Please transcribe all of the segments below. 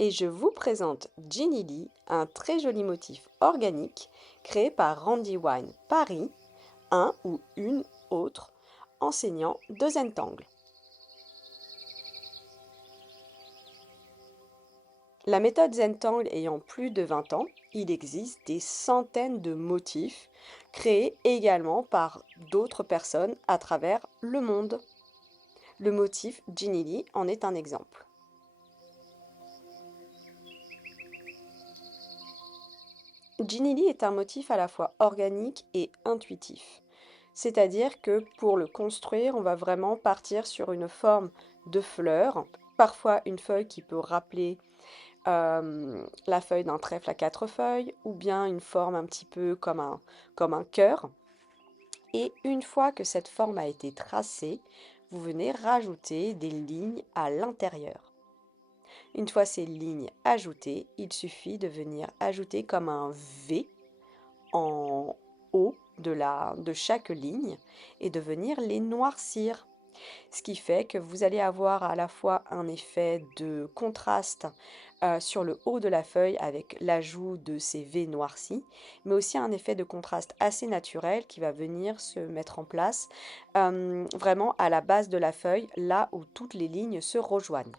et je vous présente Ginny Lee, un très joli motif organique créé par Randy Wine Paris, un ou une autre enseignant de Zentangle. La méthode Zentangle ayant plus de 20 ans, il existe des centaines de motifs créés également par d'autres personnes à travers le monde. Le motif Ginny Lee en est un exemple. Ginny Lee est un motif à la fois organique et intuitif. C'est-à-dire que pour le construire, on va vraiment partir sur une forme de fleur, parfois une feuille qui peut rappeler la feuille d'un trèfle à 4 feuilles, ou bien une forme un petit peu comme un cœur. Et une fois que cette forme a été tracée, vous venez rajouter des lignes à l'intérieur. Une fois ces lignes ajoutées, il suffit de venir ajouter comme un V en haut de chaque ligne et de venir les noircir. Ce qui fait que vous allez avoir à la fois un effet de contraste sur le haut de la feuille avec l'ajout de ces V noircis, mais aussi un effet de contraste assez naturel qui va venir se mettre en place vraiment à la base de la feuille, là où toutes les lignes se rejoignent.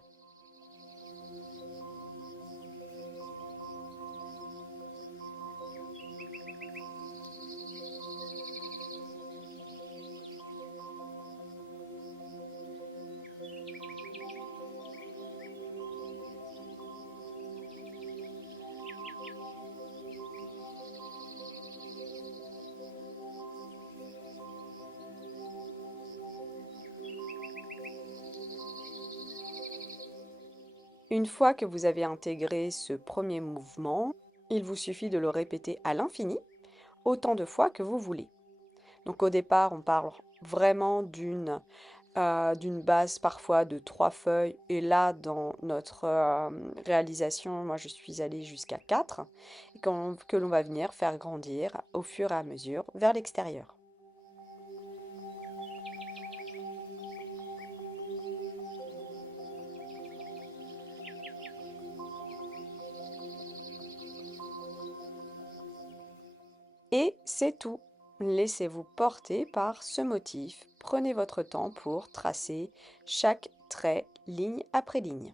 Une fois que vous avez intégré ce premier mouvement, il vous suffit de le répéter à l'infini, autant de fois que vous voulez. Donc au départ, on parle vraiment d'une base parfois de 3 feuilles. Et là, dans notre réalisation, moi je suis allée jusqu'à 4, que l'on va venir faire grandir au fur et à mesure vers l'extérieur. Et c'est tout. Laissez-vous porter par ce motif. Prenez votre temps pour tracer chaque trait ligne après ligne.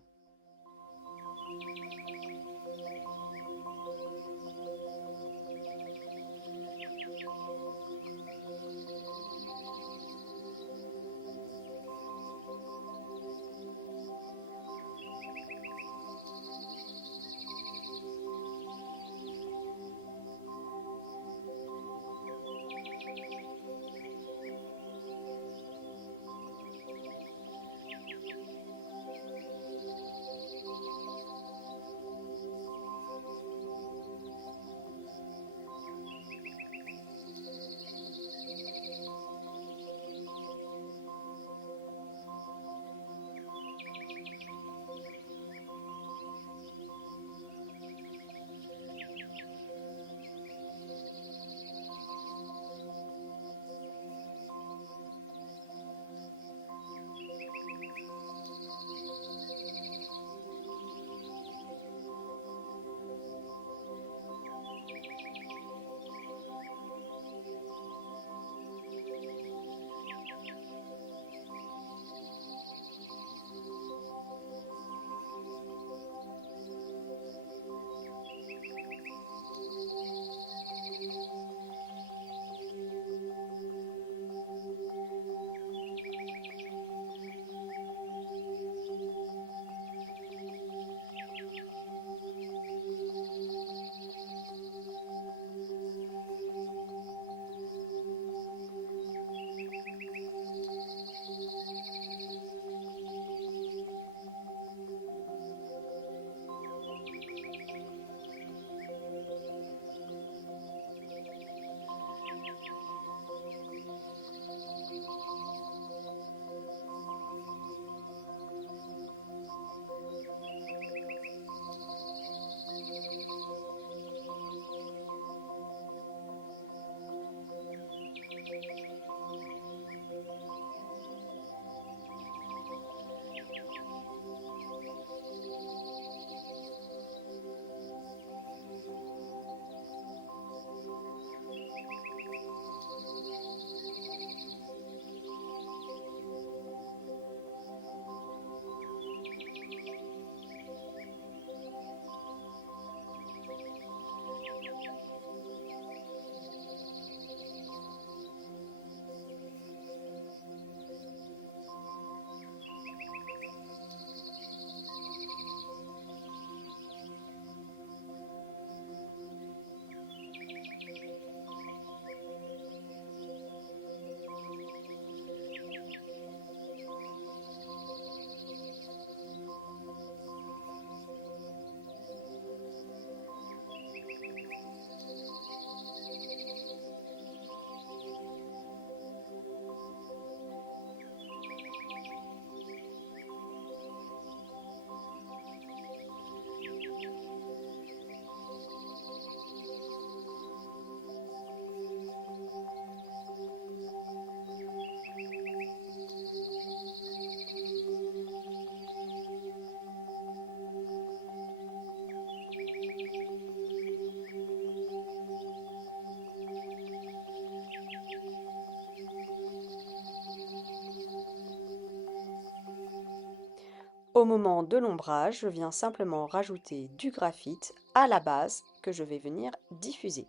Au moment de l'ombrage, je viens simplement rajouter du graphite à la base que je vais venir diffuser.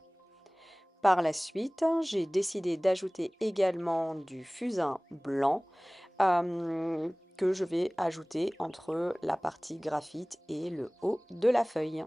Par la suite, j'ai décidé d'ajouter également du fusain blanc que je vais ajouter entre la partie graphite et le haut de la feuille.